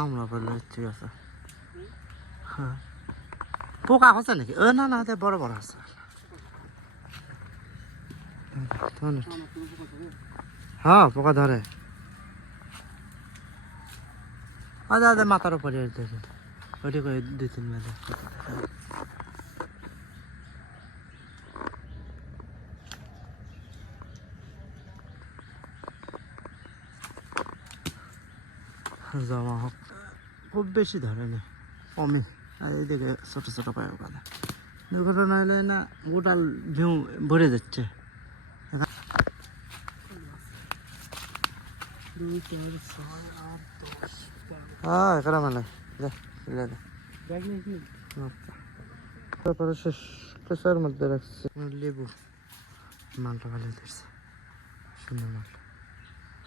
আমরা বললে ঠিক আছে। হ্যাঁ পোকা হচ্ছে নাকি? না না বড় বড় আছে। হ্যাঁ পোকা ধরে। আচ্ছা আচ্ছা মাথার উপরে ওইটি করে 2-3 মেলে। জমা হোক, খুব বেশি ধরেনি, কমই। আর এইদিকে ছোট ছোট পায় ওখানে দুর্ঘটনা হলে না গোটাল ভিউ ভরে যাচ্ছে। হ্যাঁ এখানে মানে তারপরে শেষ কেসার মধ্যে রাখছে লেবু। মালটা ভালো দিচ্ছে, সুন্দর মালটা।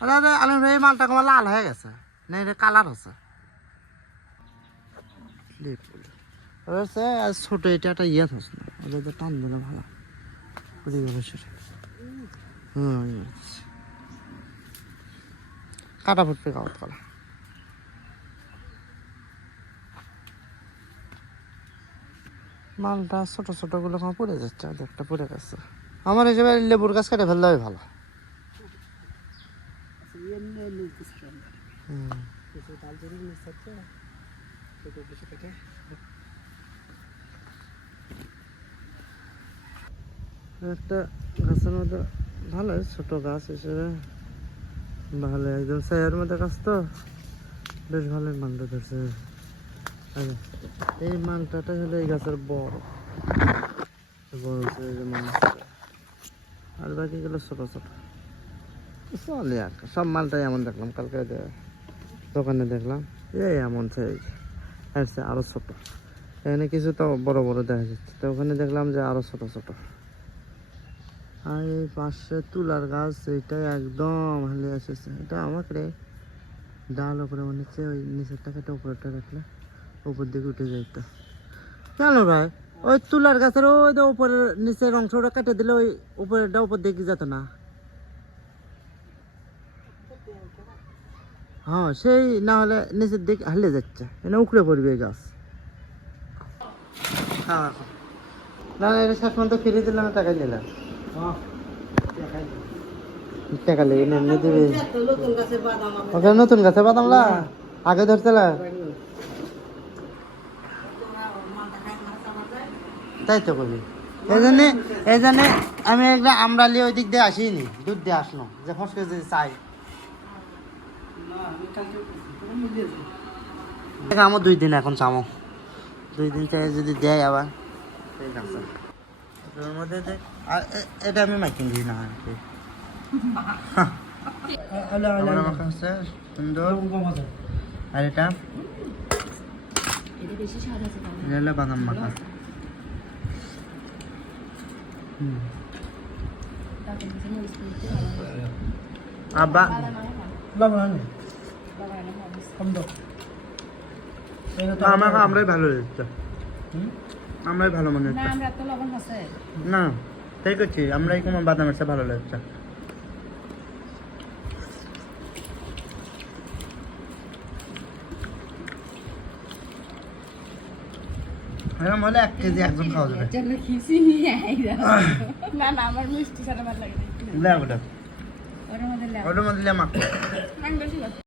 আরে আরে আলম ভাই, এই মালটা তোমার লাল হয়ে গেছে না, এটা কালার হচ্ছে লেবু। আর ছোট এটা একটা ইয়ে থাকছে না, ওটা টান দিলে ভালো বুঝে গেল সেটা। কাটা ফুটবে কাগজ করা। মালটা ছোট ছোট গুলো পড়ে যাচ্ছে, একটা পড়ে গেছে। আমার হিসেবে লেবুর গাছ কেটে ফেললে ভালো। একটা গাছের মধ্যে ভালো, ছোট গাছ হিসেবে ভালো, একদম ছায়ের মধ্যে গাছ তো বেশ ভালোই মালটা ধরছে। এই মালটাটা হলো এই গাছের বড় বড় আর বাকি গুলো ছোট ছোট চলে। আর সব মালটাই এমন দেখলাম, কালকে দোকানে দেখলাম এই এমন সাইজ, আরো ছোট। এখানে কিছু তো বড় বড় দেখা যাচ্ছে, তো ওখানে দেখলাম যে আরো ছোট ছোট। আর এই পাশে তুলার গাছ, এইটাই একদম হালে এসেছে। এটা আমাকে ডাল উপরে মনে হচ্ছে, ওই নিচেরটা কেটে উপরেরটা রাখলে উপর দিকে উঠে যাইতো। কেন ভাই ওই তুলার গাছের ওই উপরের নিচের অংশটা কেটে দিলে ওই উপরেরটা উপর দিকে যেত না? হ্যাঁ সেই না হলে নিচের দিকে হালে যাচ্ছে, এটা উকড়ে পড়বে এই গাছ। হ্যাঁ না না, এটা শেষ পর্যন্ত ফিরে দিলাম, টাকা নিলাম। টাকা লেগে এমনি দিবি। ওখানে নতুন গাছে বাদামলা আগে ধরছিল, তাই তো করবি। এই জন্য আমি একটা আমরালি ওই দিক দিয়ে আসিনি, দুধ দিয়ে আসলো যে ফসকে যদি চাই। আমার 2 দিন এখন চামো, 2 দিন চাই যদি দেয় আবার ঠিক আছে। ওর মধ্যে আর এটা আমি মাইকিং দিই না সুন্দর। আর এটা বাদাম মাখা। আব্বা আমাকে আমরাই ভালো লেগেছে, আমরাই ভালো মনে হচ্ছে না, তাই করছি আমরাই তোমার বাদামের সাথে ভালো লেগেছে। এরকম হলে 1 কেজি একজন খাওয়া যাবে। না না আমার মিষ্টি ছাড়া ভালো লাগে না। ওটার মধ্যে মাখো।